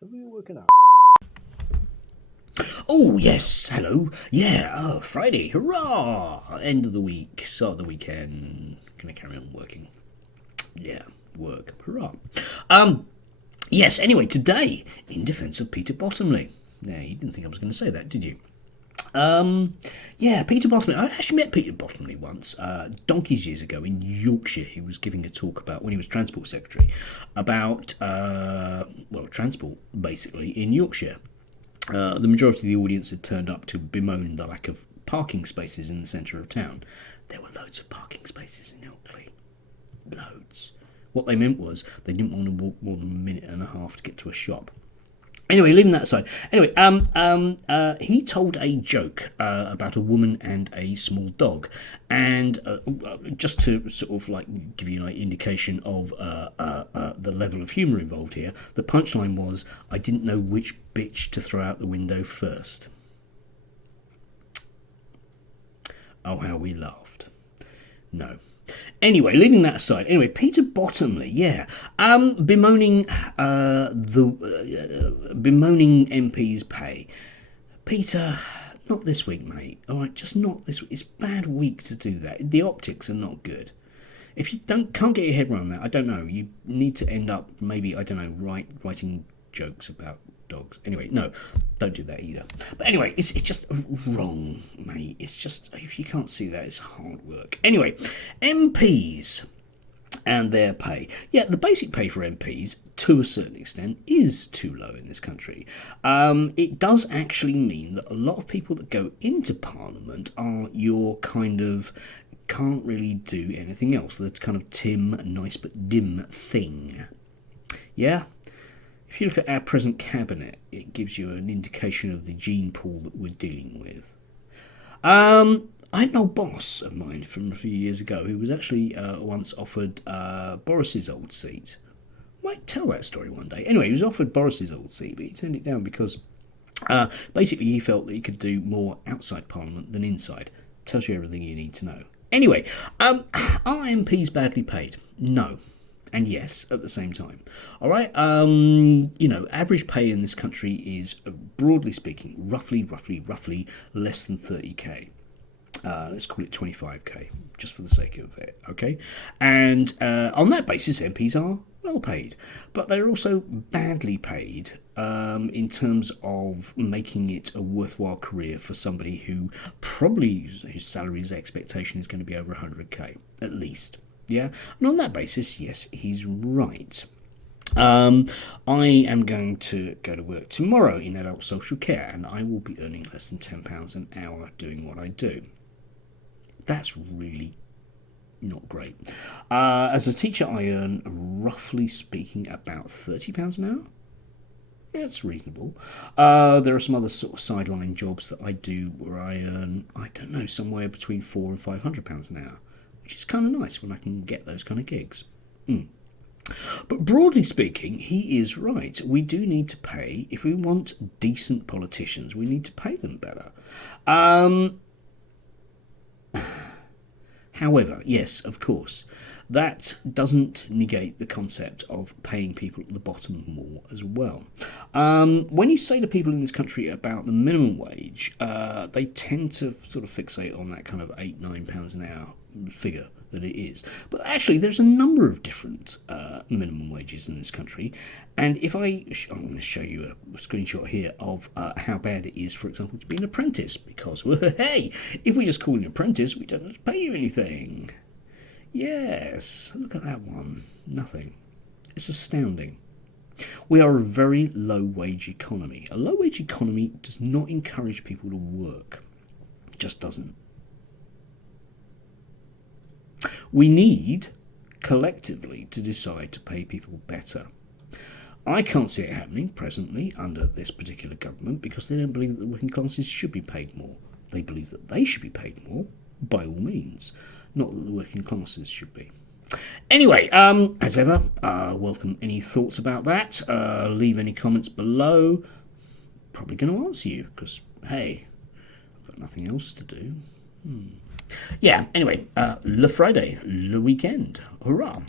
Have we woken up? Oh, yes, hello. Yeah, Friday, hurrah! End of the week, start of the weekend. Gonna carry on working. Yeah, work, hurrah. Yes, anyway, today, in defence of Peter Bottomley. Now, you didn't think I was going to say that, did you? Yeah, Peter Bottomley. I actually met Peter Bottomley once, donkeys years ago in Yorkshire. He was giving a talk about, when he was Transport Secretary, about, transport, basically, in Yorkshire. The majority of the audience had turned up to bemoan the lack of parking spaces in the centre of town. There were loads of parking spaces in Ilkley. Loads. What they meant was they didn't want to walk more than a minute and a half to get to a shop. Anyway, leaving that aside. Anyway, he told a joke about a woman and a small dog, and just to sort of like give you an indication of the level of humour involved here, the punchline was, "I didn't know which bitch to throw out the window first." Oh, how we laughed. No. Anyway, leaving that aside. Anyway, Peter Bottomley, yeah, bemoaning MPs' pay. Peter, not this week, mate. All right, just not this week. It's a bad week to do that. The optics are not good. If you can't get your head around that, I don't know. You need to end up maybe, I don't know, writing jokes about dogs. Anyway, no, don't do that either. But anyway, it's just wrong, mate. It's just, if you can't see that, it's hard work. Anyway, MPs and their pay. Yeah, the basic pay for MPs, to a certain extent, is too low in this country. It does actually mean that a lot of people that go into Parliament are your kind of can't really do anything else. The kind of Tim, nice but dim thing. Yeah? If you look at our present cabinet, it gives you an indication of the gene pool that we're dealing with. I had an old boss of mine from a few years ago who was actually once offered Boris's old seat. Might tell that story one day. Anyway, he was offered Boris's old seat, but he turned it down because basically he felt that he could do more outside Parliament than inside. Tells you everything you need to know. Anyway, are MPs badly paid? No. And yes, at the same time. All right. Average pay in this country is, broadly speaking, roughly less than 30k. Let's call it 25k, just for the sake of it. Okay. And on that basis, MPs are well paid, but they're also badly paid in terms of making it a worthwhile career for somebody who probably whose salary's expectation is going to be over 100k at least. Yeah, and on that basis, yes, he's right. I am going to go to work tomorrow in adult social care, and I will be earning less than £10 an hour doing what I do. That's really not great. As a teacher, I earn, roughly speaking, about £30 an hour. Yeah, it's reasonable. There are some other sort of sideline jobs that I do where I earn, I don't know, somewhere between £400 and £500 an hour, which is kind of nice when I can get those kind of gigs. But broadly speaking, he is right. We do need to pay, if we want decent politicians, we need to pay them better. However, yes, of course, that doesn't negate the concept of paying people at the bottom more as well. When you say to people in this country about the minimum wage, they tend to sort of fixate on that kind of £8-9 an hour figure that it is. But actually, there's a number of different minimum wages in this country. And if I'm going to show you a screenshot here of how bad it is, for example, to be an apprentice. Because, hey, if we just call you an apprentice, we don't have to pay you anything. Yes, look at that one. Nothing. It's astounding. We are a very low-wage economy. A low-wage economy does not encourage people to work. It just doesn't. We need, collectively, to decide to pay people better. I can't see it happening presently under this particular government because they don't believe that the working classes should be paid more. They believe that they should be paid more, by all means, not that the working classes should be. Anyway, as ever, welcome any thoughts about that. Leave any comments below. Probably going to answer you because, hey, I've got nothing else to do. Yeah, anyway, le Friday, le weekend. Hurrah.